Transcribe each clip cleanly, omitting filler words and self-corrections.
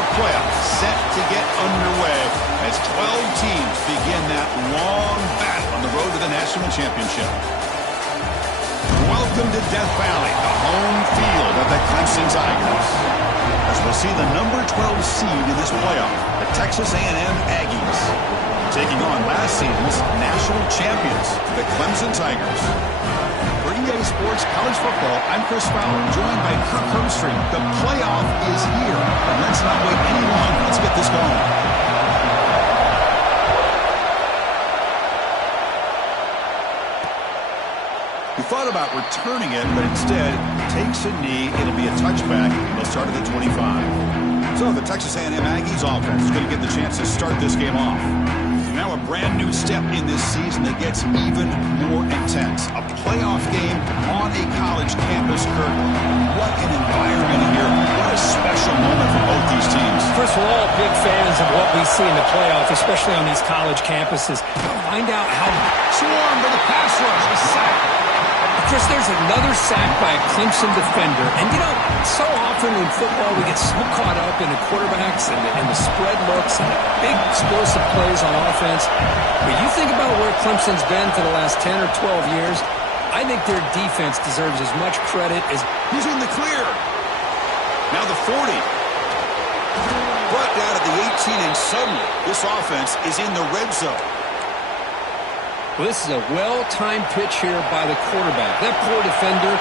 NFL playoffs set to get underway as 12 teams begin that long battle on the road to the national championship. Welcome to Death Valley, the home field of the Clemson Tigers. As we'll see the number 12 seed in this playoff, the Texas A&M Aggies, taking on last season's national champions, the Clemson Tigers. For EA Sports College Football, I'm Chris Fowler, joined by Kirk Herbstreit. The playoff is here, and let's not wait any longer. Let's get this going. He thought about returning it, but instead takes a knee. It'll be a touchback. They'll start at the 25. So the Texas A&M Aggies offense is going to get the chance to start this game off. Now a brand new step in this season that gets even more intense. A playoff game on a college campus, Kirk. What an environment here. What a special moment for both these teams. First of all, big fans of what we see in the playoff, especially on these college campuses. Find out how swarm to the pass rush. A sack. Chris, there's another sack by a Clemson defender. And, you know, so often in football we get so caught up in the quarterbacks and the spread looks and the big explosive plays on offense. But you think about where Clemson's been for the last 10 or 12 years, I think their defense deserves as much credit as... He's in the clear. Now the 40. Brought down at the 18, and suddenly this offense is in the red zone. Well, this is a well-timed pitch here by the quarterback. That poor defender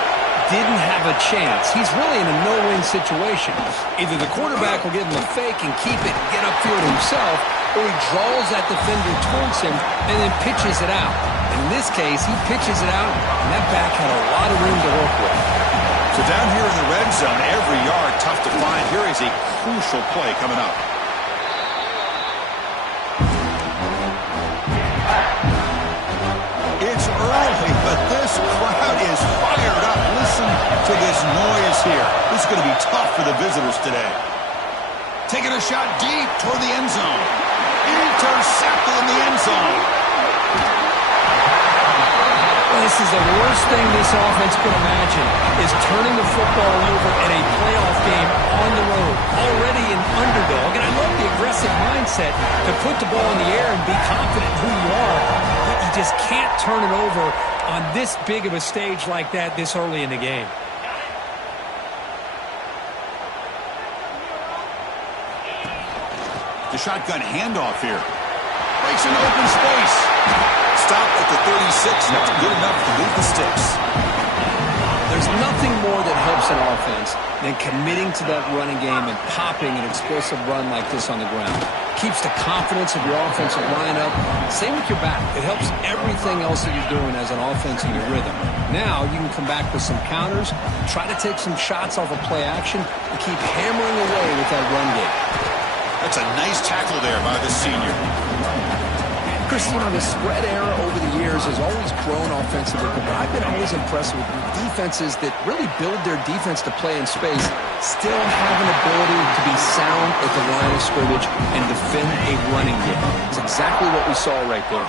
didn't have a chance. He's really in a no-win situation. Either the quarterback will give him a fake and keep it and get upfield himself, or he draws that defender towards him and then pitches it out. In this case, he pitches it out, and that back had a lot of room to work with. So down here in the red zone, every yard tough to find. Here is a crucial play coming up. It's early, but this crowd is fired up. Listen to this noise here. This is going to be tough for the visitors today. Taking a shot deep toward the end zone. Intercepted in the end zone. This is the worst thing this offense could imagine, is turning the football over in a playoff game on the road. Already an underdog, and I love the aggressive mindset to put the ball in the air and be confident in who you are. But you just can't turn it over on this big of a stage like that this early in the game. The shotgun handoff here. Breaks into open space. Stop at the 36. That's good enough to move the sticks. There's nothing more that helps an offense than committing to that running game and popping an explosive run like this on the ground. Keeps the confidence of your offensive lineup. Same with your back. It helps everything else that you're doing as an offense in your rhythm. Now you can come back with some counters, try to take some shots off of play action, and keep hammering away with that run game. That's a nice tackle there by the senior. Chris, you know, the spread era over the years has always grown offensively, but I've been always impressed with defenses that really build their defense to play in space, still have an ability to be sound at the line of scrimmage and defend a running game. It's exactly what we saw right there.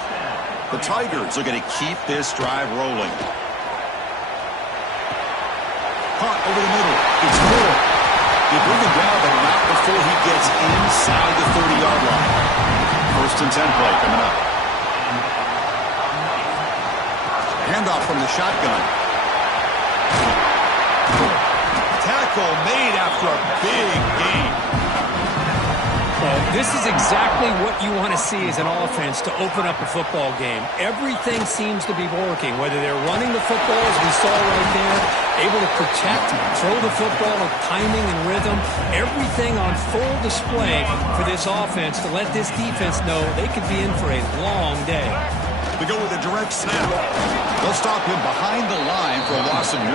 The Tigers are going to keep this drive rolling. Caught over the middle. It's Moore. They bring him down, but not before he gets inside the 30-yard line. First and 10 play coming up. Handoff from the shotgun. Tackle made after a big gain. This is exactly what you want to see as an offense to open up a football game. Everything seems to be working, whether they're running the football, as we saw right there, able to protect, throw the football with timing and rhythm. Everything on full display for this offense to let this defense know they could be in for a long day. We go with a direct snap. They'll stop him behind the line for a loss of 1.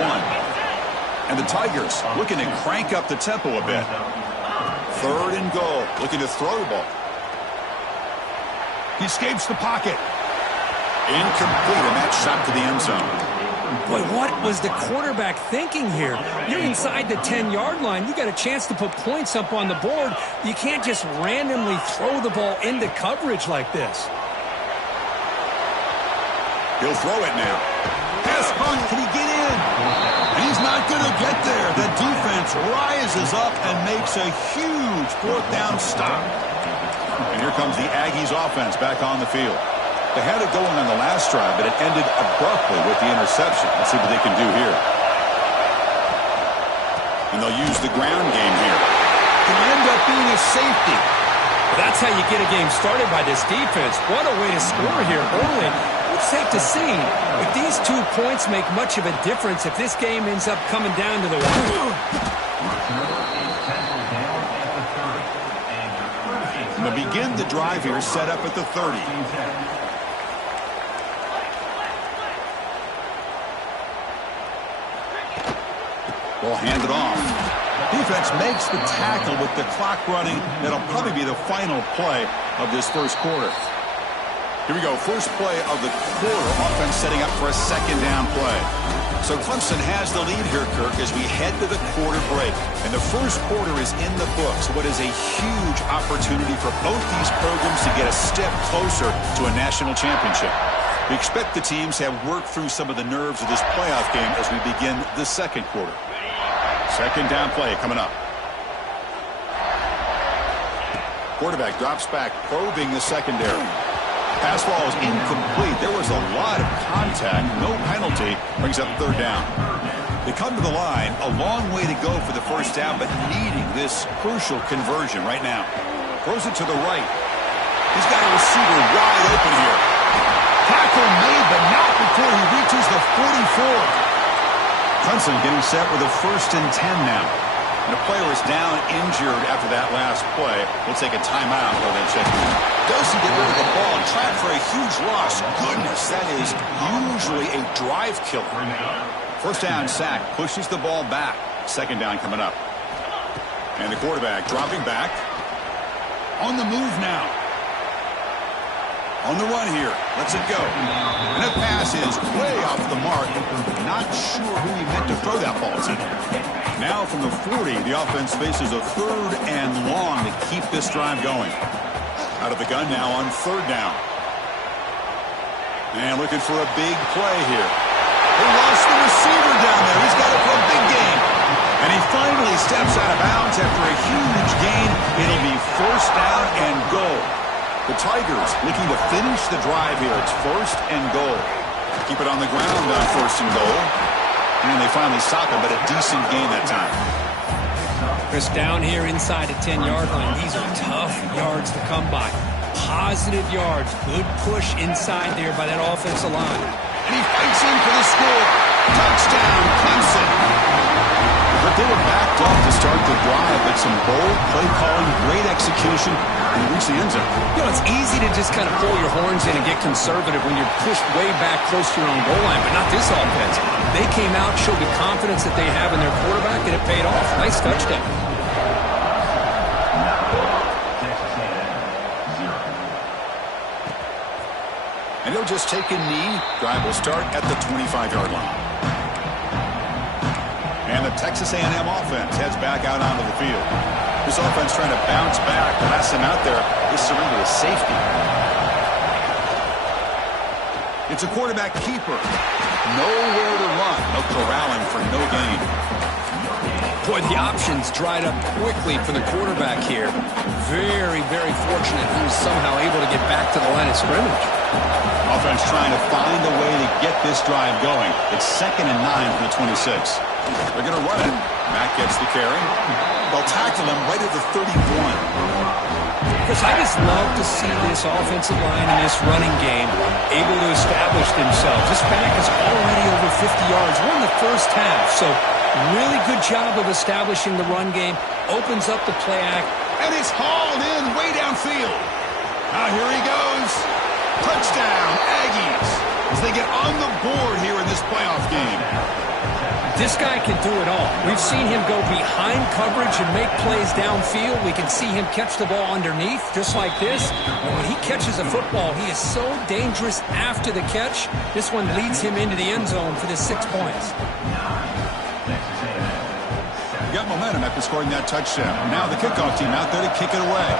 And the Tigers looking to crank up the tempo a bit. 3rd and goal, looking to throw the ball. He escapes the pocket. Incomplete, and that shot to the end zone. Boy, what was the quarterback thinking here? You're inside the 10-yard line. You got a chance to put points up on the board. You can't just randomly throw the ball into coverage like this. He'll throw it now. Pass punt. Can he get in? And he's not good. going to get there. The defense rises up and makes a huge fourth down stop. And here comes the Aggies offense back on the field. They had it going on the last drive, but it ended abruptly with the interception. Let's see what they can do here. And they'll use the ground game here. Can end up being a safety. That's how you get a game started by this defense. What a way to score here early. It's safe to see if these 2 points make much of a difference if this game ends up coming down to the wire. They'll begin the drive here, set up at the 30. Ball handed off. Defense makes the tackle with the clock running. That'll probably be the final play of this first quarter. Here we go. First play of the quarter. Offense setting up for a second down play. So Clemson has the lead here, Kirk, as we head to the quarter break. And the first quarter is in the books. What is a huge opportunity for both these programs to get a step closer to a national championship. We expect the teams to have worked through some of the nerves of this playoff game as we begin the second quarter. Second down play coming up. Quarterback drops back, probing the secondary. Pass ball is incomplete. There was a lot of contact. No penalty. Brings up third down. They come to the line. A long way to go for the first down, but needing this crucial conversion right now. Throws it to the right. He's got a receiver wide open here. Tackle made, but not before he reaches the 44. Clemson getting set with a 1st and 10 now. And the player is down injured after that last play. We'll take a timeout while they check in. Doesn't get rid of the ball and trap for a huge loss. Goodness, that is usually a drive killer. First down sack, pushes the ball back. Second down coming up. And the quarterback dropping back. On the move now. On the run here. Lets it go. And that pass is way off the mark. Not sure who he meant to throw that ball to. Now from the 40, the offense faces a 3rd and long to keep this drive going. Out of the gun now on 3rd down. And looking for a big play here. They lost the receiver down there. He's got it for a big gain. And he finally steps out of bounds after a huge gain. It'll be 1st down and goal. The Tigers looking to finish the drive here. It's 1st and goal. Keep it on the ground on 1st and goal. And they finally stop it, but a decent gain that time. Chris, down here inside the 10-yard line, these are tough yards to come by. Positive yards. Good push inside there by that offensive line. And he fights in for the score. Touchdown, Clemson. But they were backed off to start the drive, but some bold play calling, great execution, and reach the end zone. You know, it's easy to just kind of pull your horns in and get conservative when you're pushed way back close to your own goal line, but not this offense. They came out, showed the confidence that they have in their quarterback, and it paid off. Nice touchdown. And he'll just take a knee. Drive will start at the 25-yard line. And the Texas A&M offense heads back out onto the field. This offense trying to bounce back. The last time out there, this surrender is safety. It's a quarterback keeper. Nowhere to run. No corralling for no gain. Boy, the options dried up quickly for the quarterback here. Very, very fortunate he was somehow able to get back to the line of scrimmage. Offense trying to find a way to get this drive going. It's 2nd and 9 for the 26. They're going to run it. Matt gets the carry. They'll tackle him right at the 31. Chris, I just love to see this offensive line in this running game able to establish themselves. This back is already over 50 yards. We're in the first half, so really good job of establishing the run game. Opens up the play act. And it's hauled in way downfield. Now here he goes. Touchdown, Aggies, as they get on the board here in this playoff game. This guy can do it all. We've seen him go behind coverage and make plays downfield. We can see him catch the ball underneath, just like this. And when he catches a football, he is so dangerous after the catch. This one leads him into the end zone for the 6 points. You got momentum after scoring that touchdown. Now the kickoff team out there to kick it away.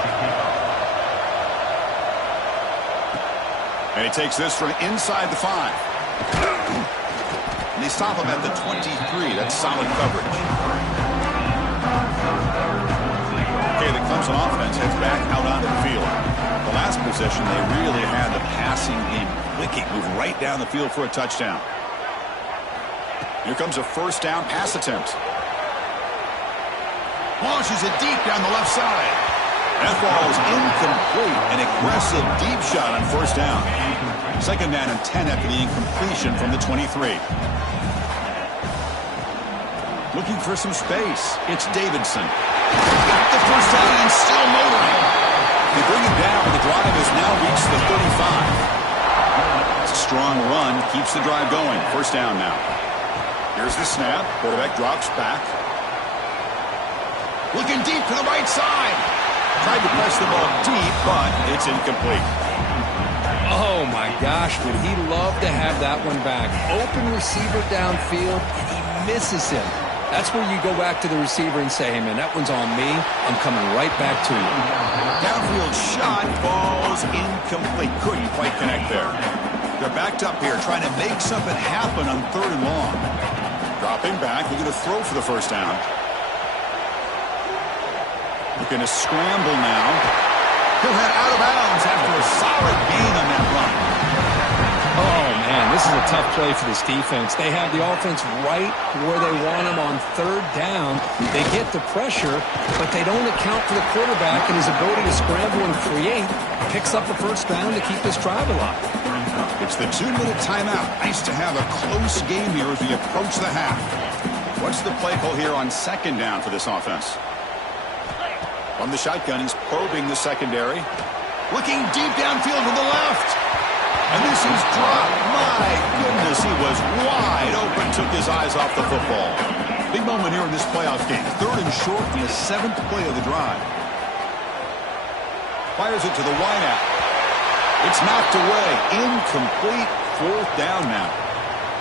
And he takes this from inside the 5. And they stop him at the 23. That's solid coverage. Okay, the Clemson offense heads back out onto the field. The last possession, they really had the passing game clicking, move right down the field for a touchdown. Here comes a first down pass attempt. Launches it deep down the left side. That ball is incomplete. An aggressive deep shot on first down. Second down and 10 after the incompletion from the 23. Looking for some space. It's Davidson. Got the first down and still motoring. They bring it down. The drive has now reached the 35. It's a strong run. Keeps the drive going. First down now. Here's the snap. Quarterback drops back. Looking deep to the right side. Tried to press the ball deep, but it's incomplete. Oh, my gosh. Would he love to have that one back? Open receiver downfield, and he misses him. That's where you go back to the receiver and say, hey, man, that one's on me. I'm coming right back to you. Downfield shot, falls incomplete. Couldn't quite connect there. They're backed up here, trying to make something happen on third and long. Dropping back, looking to throw for the first down. Looking to scramble now. He'll head out of bounds after a solid gain on that run. Oh, man, this is a tough play for this defense. They have the offense right where they want them on third down. They get the pressure, but they don't account for the quarterback and his ability to scramble and create. Picks up the first down to keep this drive alive. It's the 2-minute timeout. Nice to have a close game here as we approach the half. What's the play call here on second down for this offense? From the shotgun, he's probing the secondary. Looking deep downfield to the left. And this is dropped. My goodness, he was wide open. Took his eyes off the football. Big moment here in this playoff game. Third and short in the 7th play of the drive. Fires it to the wideout. It's knocked away. Incomplete. Fourth down now.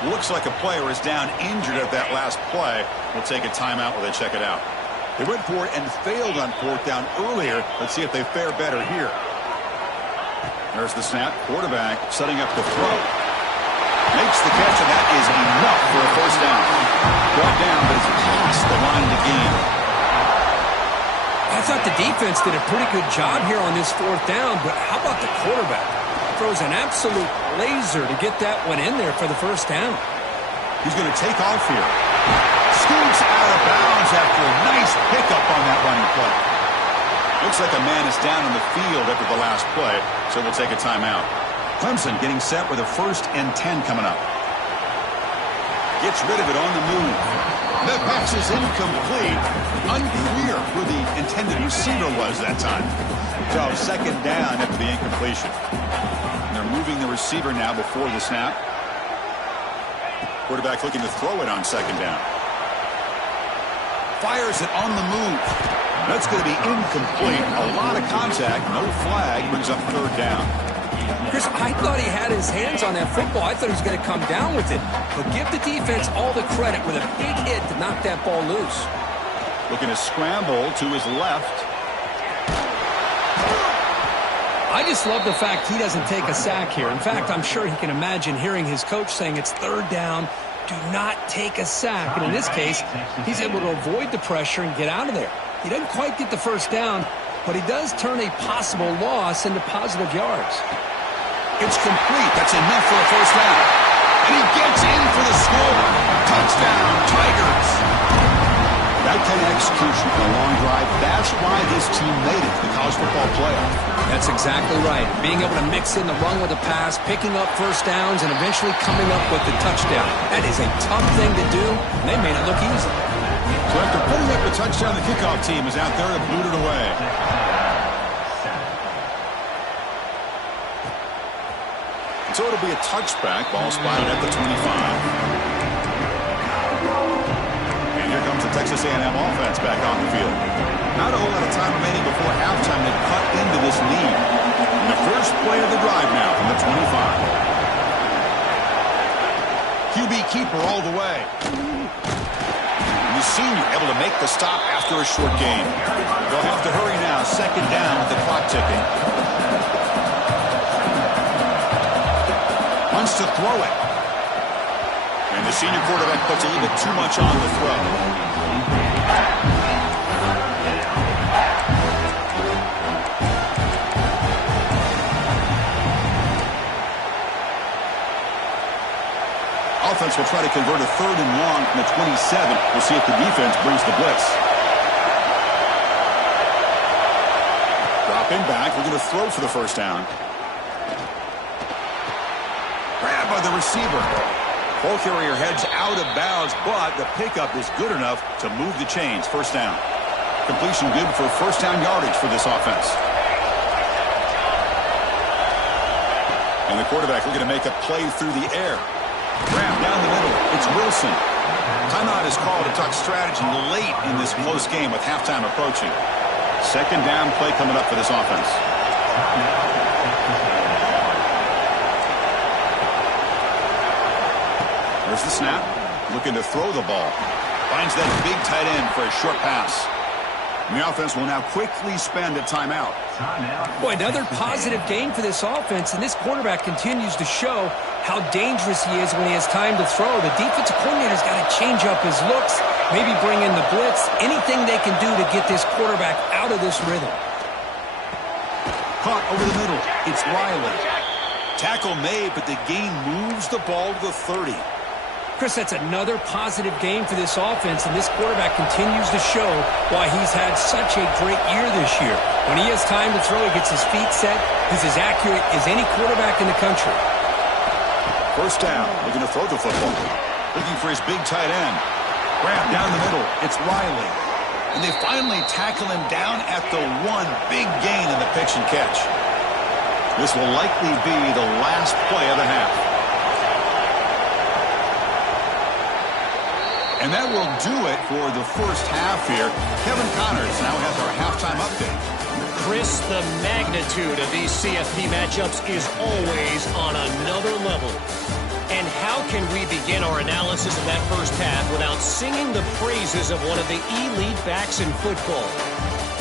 Looks like a player is down injured at that last play. We'll take a timeout while they check it out. They went for it and failed on fourth down earlier. Let's see if they fare better here. There's the snap. Quarterback setting up the throw. Makes the catch, and that is enough for a first down. Brought down, but it's past the line to gain. I thought the defense did a pretty good job here on this fourth down, but how about the quarterback? Throws an absolute laser to get that one in there for the first down. He's going to take off here. Scoots out of bounds after a nice pickup on that running play. Looks like a man is down on the field after the last play, so we'll take a timeout. Clemson getting set with a 1st and 10 coming up. Gets rid of it on the move. The pass is incomplete. Unclear who the intended receiver was that time. So second down after the incompletion. And they're moving the receiver now before the snap. Quarterback looking to throw it on second down. Fires it on the move. That's going to be incomplete. A lot of contact. No flag. Brings up third down. Chris, I thought he had his hands on that football. I thought he was going to come down with it. But give the defense all the credit with a big hit to knock that ball loose. Looking to scramble to his left. I just love the fact he doesn't take a sack here. In fact, I'm sure he can imagine hearing his coach saying it's third down. Do not take a sack. And in this case, he's able to avoid the pressure and get out of there. He doesn't quite get the first down, but he does turn a possible loss into positive yards. It's complete. That's enough for a first down. And he gets in for the score. Touchdown, Tigers. That kind of execution for a long drive, that's why this team made it to the college football playoff. That's exactly right. Being able to mix in the run with a pass, picking up first downs, and eventually coming up with the touchdown. That is a tough thing to do, and they made it look easy. So after putting up the touchdown, the kickoff team is out there to boot it away. So it'll be a touchback. Ball spotted at the 25. And here comes the Texas A&M offense back on the field. Not a whole lot of time remaining before halftime to cut into this lead. And the first play of the drive now from the 25. QB keeper all the way. And the senior able to make the stop after a short gain. They'll have to hurry now. Second down with the clock ticking. Wants to throw it. And And the senior quarterback puts a little bit too much on the throw. Offense will try to convert a 3rd and long from the 27. We'll see if the defense brings the blitz. Dropping back. We're going to throw for the first down. Grabbed by the receiver. Ball carrier heads out of bounds, but the pickup is good enough to move the chains. First down. Completion good for first down yardage for this offense. And the quarterback looking to make a play through the air. Grab down the middle. It's Wilson. Timeout is called to talk strategy late in this close game with halftime approaching. Second down play coming up for this offense. There's the snap. Looking to throw the ball. Finds that big tight end for a short pass. And the offense will now quickly spend a timeout. Boy, another positive game for this offense, and this quarterback continues to show how dangerous he is when he has time to throw. The defensive coordinator's got to change up his looks, maybe bring in the blitz, anything they can do to get this quarterback out of this rhythm. Caught over the middle. It's Riley. Tackle made, but the gain moves the ball to the 30. Chris, that's another positive game for this offense, and this quarterback continues to show why he's had such a great year this year. When he has time to throw, he gets his feet set. He's as accurate as any quarterback in the country. First down, looking to throw the football. Looking for his big tight end. Grab down the middle. It's Riley. And they finally tackle him down at the 1. Big gain in the pitch and catch. This will likely be the last play of the half. And that will do it for the first half here. Kevin Connors now has our halftime update. Chris, the magnitude of these CFP matchups is always on another level. And how can we begin our analysis of that first half without singing the praises of one of the elite backs in football?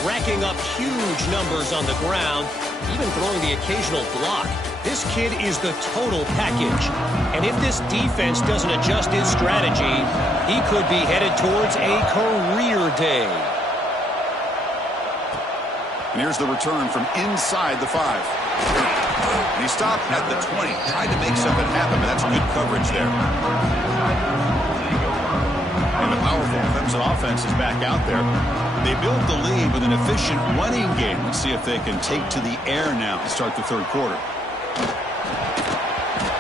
Racking up huge numbers on the ground, even throwing the occasional block. This kid is the total package. And if this defense doesn't adjust his strategy, he could be headed towards a career day. And here's the return from inside the 5. And he stopped at the 20. Tried to make something happen, but that's good coverage there. And the powerful Clemson offense is back out there. They build the lead with an efficient running game. Let's see if they can take to the air now to start the third quarter.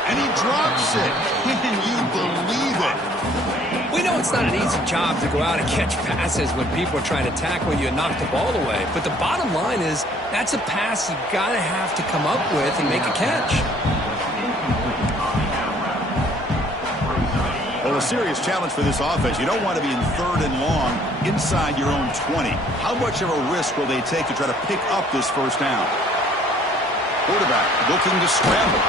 And he drops it. Can you believe it? We know it's not an easy job to go out and catch passes when people are trying to tackle you and knock the ball away. But the bottom line is that's a pass you got to have to come up with and make a catch. Well, a serious challenge for this offense. You don't want to be in 3rd and long inside your own 20. How much of a risk will they take to try to pick up this first down? Quarterback looking to scramble.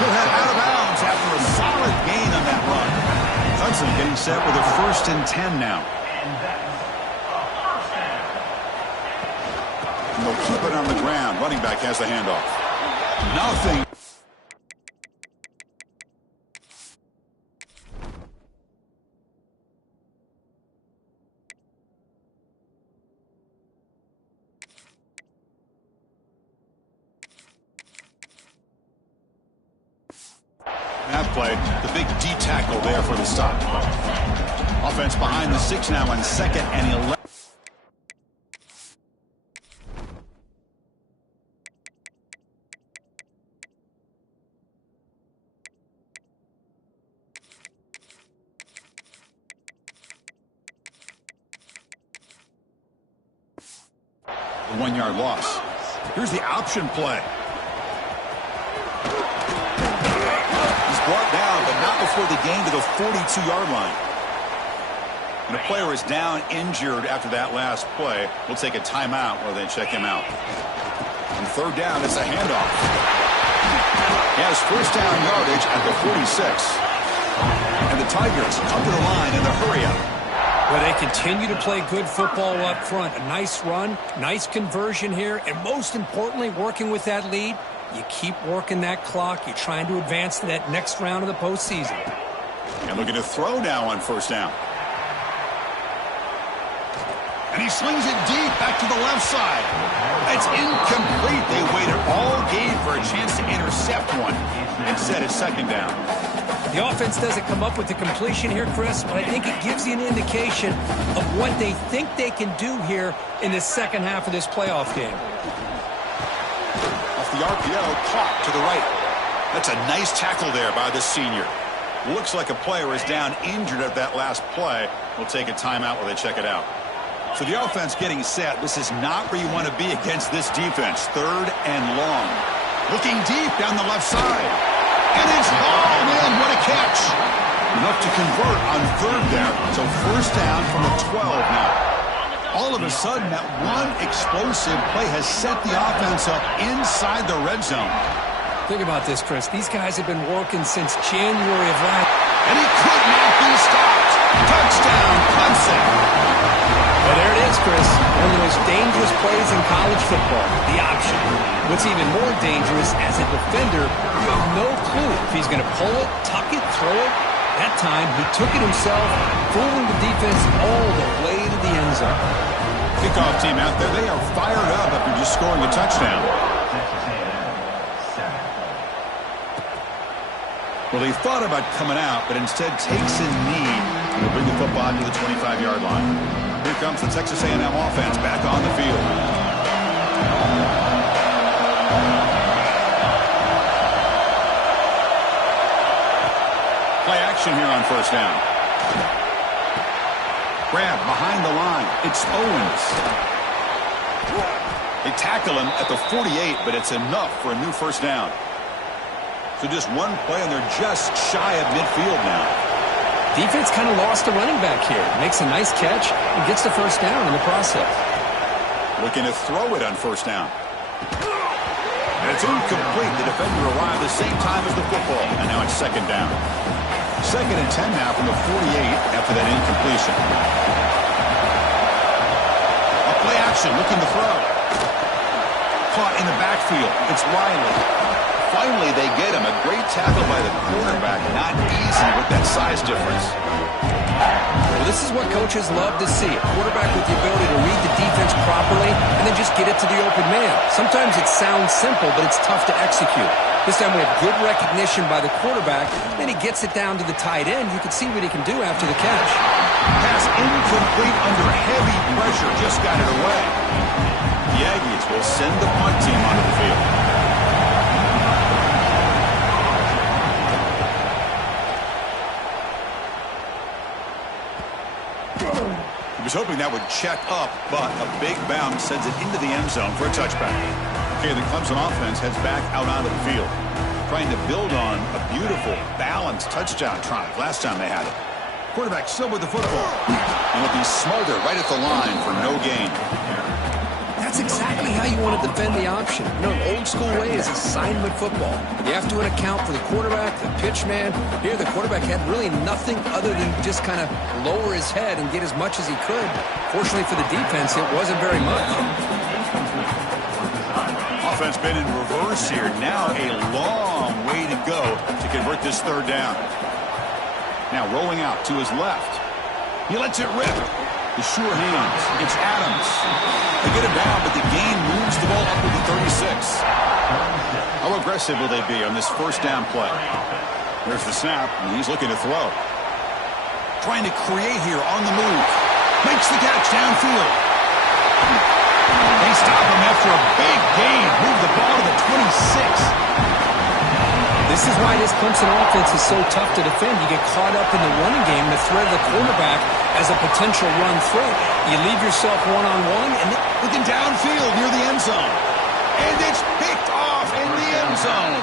He'll head out of bounds after a solid gain on that run. Clemson getting set with a 1st and 10 now. And they'll keep it on the ground. Running back has the handoff. Nothing. That play, the big D tackle there for the stop. Offense behind the 6 now on 2nd and 11. A 1-yard loss. Here's the option play. Brought down, but not before the gain to the 42-yard line. And the player is down injured after that last play. We'll take a timeout while they check him out. And 3rd down, it's a handoff. He has first down yardage at the 46. And the Tigers come to the line in the hurry up. Well, they continue to play good football up front. A nice run, nice conversion here, and most importantly, working with that lead. You keep working that clock. You're trying to advance to that next round of the postseason. And Looking to throw now on first down. And he slings it deep back to the left side. It's incomplete. They waited all game for a chance to intercept one. Instead, it's second down. The offense doesn't come up with the completion here, Chris, but I think it gives you an indication of what they think they can do here in the second half of this playoff game. Off the RPO, caught to the right. That's a nice tackle there by the senior. Looks like a player is down injured at that last play. We'll take a timeout while they check it out. So the offense getting set. This is not where you want to be against this defense. Third and long. Looking deep down the left side. And it's hauled in. What a catch. Enough to convert on third there. So first down from the 12 now. All of a sudden, that one explosive play has set the offense up inside the red zone. Think about this, Chris. These guys have been working since January of last. And he could not be stopped. Touchdown, Clemson. Well, there it is, Chris. One of the most dangerous plays in college football, the option. What's even more dangerous, as a defender, you have no clue if he's going to pull it, tuck it, throw it. That time, he took it himself, fooling the defense all the way to the end zone. Kickoff team out there, they are fired up after just scoring a touchdown. Well, he thought about coming out, but instead takes a knee and will bring the football to the 25-yard line. Here comes the Texas A&M offense back on the field. Play action here on first down. Grab behind the line. It's Owens. They tackle him at the 48, but it's enough for a new first down. So just one play, and they're just shy of midfield now. Defense kind of lost a running back here. Makes a nice catch and gets the first down in the process. Looking to throw it on first down. And it's incomplete. The defender arrived the same time as the football, and now it's second down. Second and 10 now from the 48 after that incompletion. A play action, looking to throw. Caught in the backfield. It's Riley. Finally, they get him. A great tackle by the quarterback. Not easy with that size difference. Well, this is what coaches love to see. A quarterback with the ability to read the defense properly and then just get it to the open man. Sometimes it sounds simple, but it's tough to execute. This time we have good recognition by the quarterback. Then he gets it down to the tight end. You can see what he can do after the catch. Pass incomplete under heavy pressure. Just got it away. The Aggies will send the punt team onto the field. He was hoping that would check up, but a big bounce sends it into the end zone for a touchback. Okay, the Clemson offense heads back out onto the field, trying to build on a beautiful, balanced touchdown drive last time they had it. Quarterback still with the football. And will be smarter right at the line for no gain. That's exactly how you want to defend the option. You know, an old-school way is assignment football. You have to account for the quarterback, the pitch man. Here, the quarterback had really nothing other than just kind of lower his head and get as much as he could. Fortunately for the defense, it wasn't very much. Offense been in reverse here. Now a long way to go to convert this third down. Now rolling out to his left. He lets it rip. The sure hands. It's Adams. They get him down, but the gain moves the ball up to the 36. How aggressive will they be on this first down play? There's the snap, and he's looking to throw. Trying to create here on the move. Makes the catch downfield. They stop him after a big gain. Move the ball to the 26. This is why this Clemson offense is so tough to defend. You get caught up in the running game, the threat of the quarterback as a potential run threat. You leave yourself one-on-one, and looking downfield near the end zone. And it's picked off in the end zone.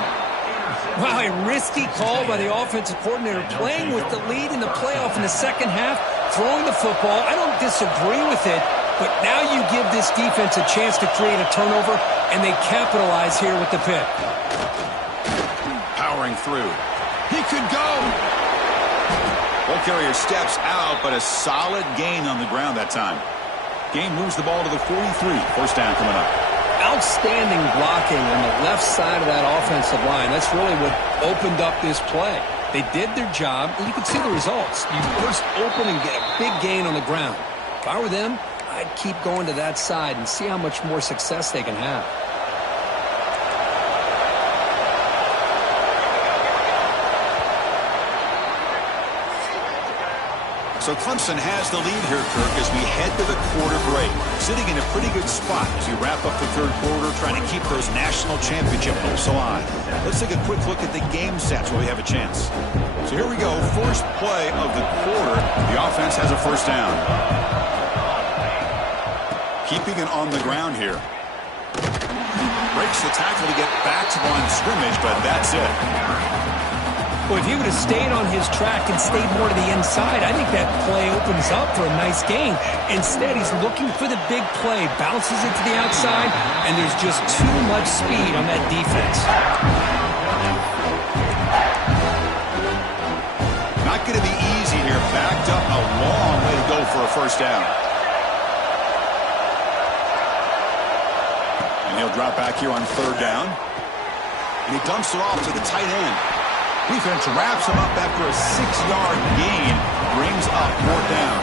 Wow, a risky call by the offensive coordinator, playing with the lead in the playoff in the second half, throwing the football. I don't disagree with it, but now you give this defense a chance to create a turnover, and they capitalize here with the pick. Powering through. He could go. Ball carrier steps out, but a solid gain on the ground that time. Game moves the ball to the 43. First down coming up. Outstanding blocking on the left side of that offensive line. That's really what opened up this play. They did their job, and you can see the results. You burst open and get a big gain on the ground. If I were them, I'd keep going to that side and see how much more success they can have. So Clemson has the lead here, Kirk, as we head to the quarter break. Sitting in a pretty good spot as we wrap up the third quarter, trying to keep those national championship hopes alive. Let's take a quick look at the game stats while we have a chance. So here we go. First play of the quarter. The offense has a first down. Keeping it on the ground here. Breaks the tackle to get back to the line of scrimmage, but that's it. Well, if he would have stayed on his track and stayed more to the inside, I think that play opens up for a nice gain. Instead, he's looking for the big play, bounces it to the outside, and there's just too much speed on that defense. Not going to be easy here. Backed up a long way to go for a first down. And he'll drop back here on third down. And he dumps it off to the tight end. Defense wraps him up after a 6-yard gain, brings up fourth down.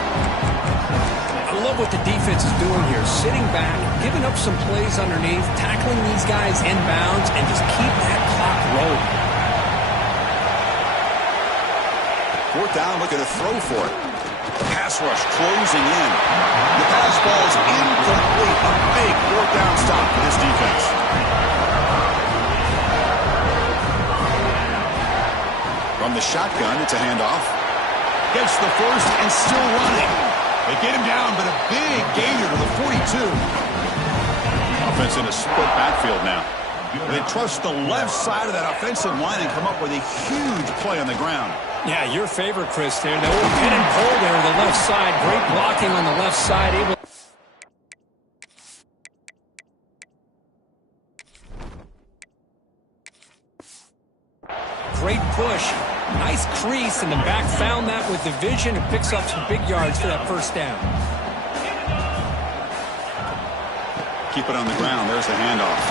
I love what the defense is doing here, sitting back, giving up some plays underneath, tackling these guys inbounds, and just keep that clock rolling. Fourth down, looking to throw for it. Pass rush closing in. The pass ball is incomplete. A big fourth down stop for this defense. From the shotgun, it's a handoff. Gets the first and still running. They get him down, but a big gainer to the 42. Offense in a split backfield now. They trust the left side of that offensive line and come up with a huge play on the ground. Yeah, your favorite, Chris, there. The old pin and pull there to the left side. Great blocking on the left side. Able. Great push. Nice crease, and the back found that with the vision and picks up some big yards for that first down. Keep it on the ground. There's the handoff.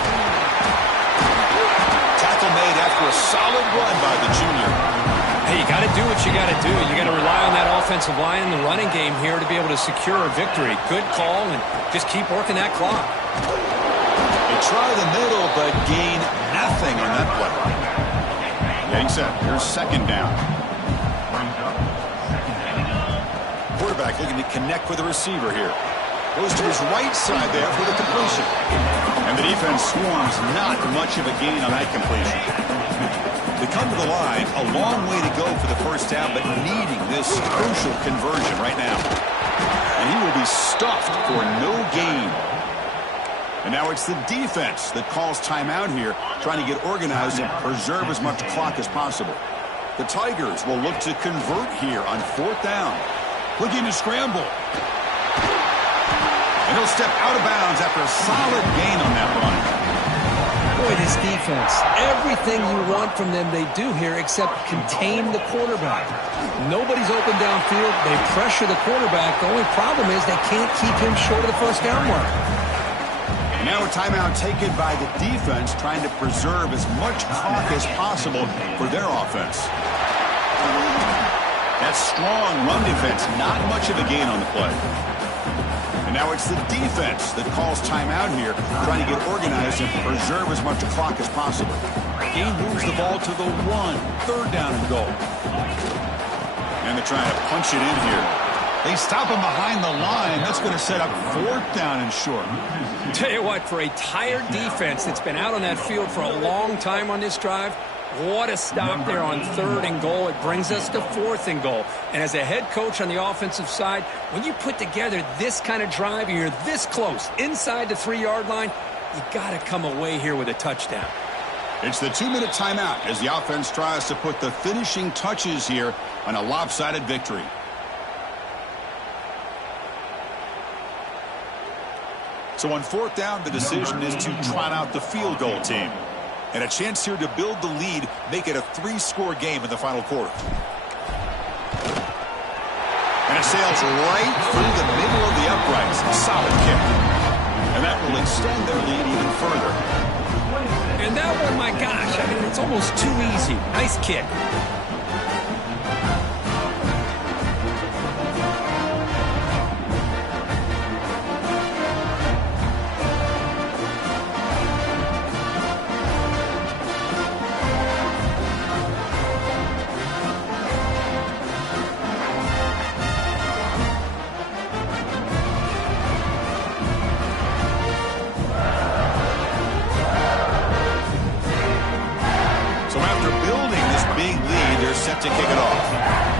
Tackle made after a solid run by the junior. Hey, you got to do what you got to do. You got to rely on that offensive line in the running game here to be able to secure a victory. Good call, and just keep working that clock. They try the middle, but gain nothing on that play. Getting set. Here's second down. Quarterback looking to connect with the receiver here. Goes to his right side there for the completion. And the defense swarms, not much of a gain on that completion. They come to the line, a long way to go for the first down, but needing this crucial conversion right now. And he will be stuffed for no gain. And now it's the defense that calls timeout here, trying to get organized and preserve as much clock as possible. The Tigers will look to convert here on fourth down. Looking to scramble. And he'll step out of bounds after a solid gain on that run. Boy, this defense, everything you want from them they do here except contain the quarterback. Nobody's open downfield. They pressure the quarterback. The only problem is they can't keep him short of the first down mark. Now a timeout taken by the defense, trying to preserve as much clock as possible for their offense. That strong run defense, not much of a gain on the play. And now it's the defense that calls timeout here, trying to get organized and preserve as much clock as possible. He moves the ball to the 1, third down and goal. And they're trying to punch it in here. They stop him behind the line. That's going to set up fourth down and short. Tell you what, for a tired defense that's been out on that field for a long time on this drive, what a stop there on third and goal. It brings us to fourth and goal. And as a head coach on the offensive side, when you put together this kind of drive, you're this close, inside the 3-yard line, you got to come away here with a touchdown. It's the 2-minute timeout as the offense tries to put the finishing touches here on a lopsided victory. So on fourth down, the decision is to trot out the field goal team. And a chance here to build the lead, make it a 3-score game in the final quarter. And it sails right through the middle of the uprights. Solid kick. And that will extend their lead even further. And that one, my gosh, I mean, it's almost too easy. Nice kick. So after building this big lead, they're set to kick it off.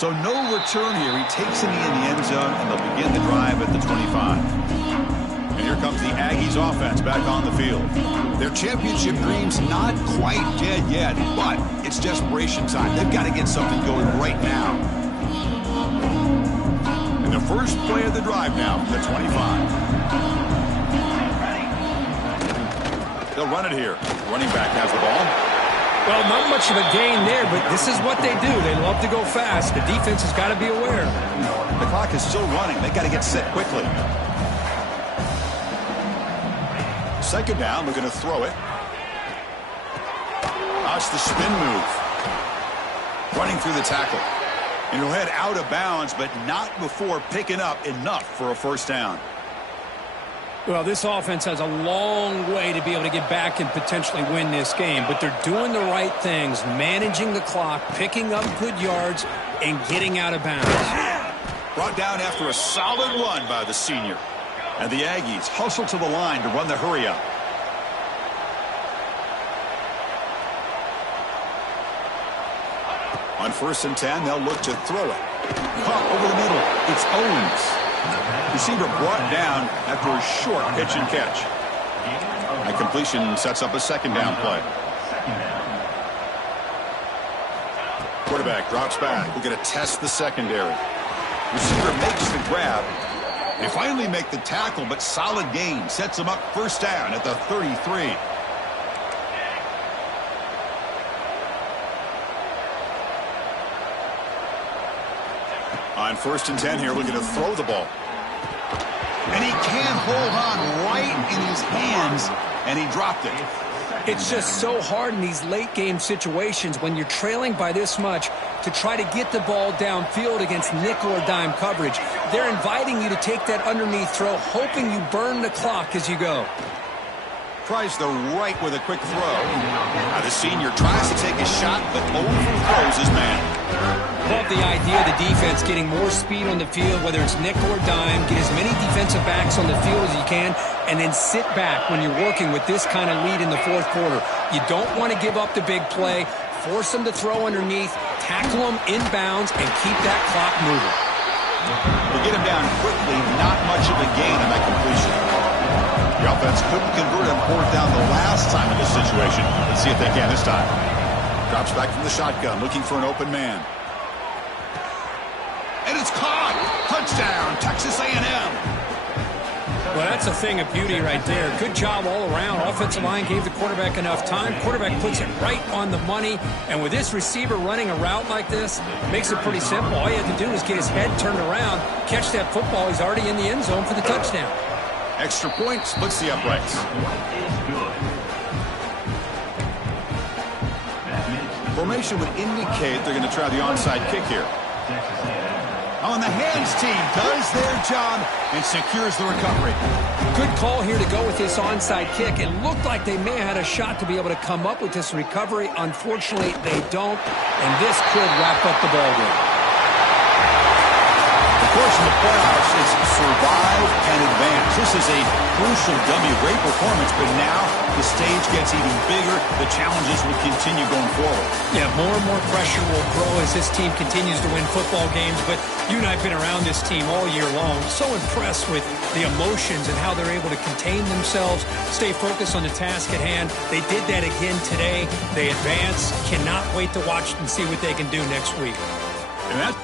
So no return here. He takes a knee in the end zone, and they'll begin the drive at the 25. And here comes the Aggies offense back on the field. Their championship dreams not quite dead yet, but it's desperation time. They've got to get something going right now. And the first play of the drive now from the 25. They'll run it here. Running back has the ball. Well, not much of a gain there, but this is what they do. They love to go fast. The defense has got to be aware. The clock is still running. They've got to get set quickly. second down, looking to throw it. That's the spin move. Running through the tackle. And he'll head out of bounds, but not before picking up enough for a first down. Well, this offense has a long way to be able to get back and potentially win this game, but they're doing the right things, managing the clock, picking up good yards, and getting out of bounds. Brought down after a solid run by the senior. And the Aggies hustle to the line to run the hurry up. On 1st and 10, they'll look to throw it. Caught over the middle. It's Owens. Receiver brought down after a short pitch and catch. That completion sets up a second down play. Quarterback drops back. We're going to test the secondary. Receiver makes the grab. They finally make the tackle, but solid gain sets them up first down at the 33. On 1st and 10 here, looking to throw the ball. And he can't hold on right in his hands, and he dropped it. It's just so hard in these late game situations when you're trailing by this much to try to get the ball downfield against nickel or dime coverage. They're inviting you to take that underneath throw, hoping you burn the clock as you go. Tries the right with a quick throw. Now the senior tries to take a shot, but overthrows his man. Love the idea of the defense getting more speed on the field, whether it's nickel or dime, get as many defensive backs on the field as you can, and then sit back when you're working with this kind of lead in the fourth quarter. You don't want to give up the big play, force them to throw underneath, tackle them inbounds, and keep that clock moving. They get him down quickly, not much of a gain on that completion. The offense couldn't convert on 4th down the last time in this situation. Let's see if they can this time. Drops back from the shotgun, looking for an open man. And it's caught. Touchdown, Texas A&M. Well, that's a thing of beauty right there. Good job all around. Offensive line gave the quarterback enough time. Quarterback puts it right on the money. And with this receiver running a route like this, makes it pretty simple. All you have to do is get his head turned around, catch that football. He's already in the end zone for the touchdown. Extra point splits the uprights. Formation would indicate they're going to try the onside kick here. On the hands team does their job and secures the recovery. Good call here to go with this onside kick. It looked like they may have had a shot to be able to come up with this recovery. Unfortunately, they don't, and this could wrap up the ball game. The course in the playoffs is survive and advance. This is a crucial W. Great performance, but now the stage gets even bigger. The challenges will continue going forward. Yeah, more and more pressure will grow as this team continues to win football games, but you and I have been around this team all year long. So impressed with the emotions and how they're able to contain themselves, stay focused on the task at hand. They did that again today. They advance. Cannot wait to watch and see what they can do next week. And that's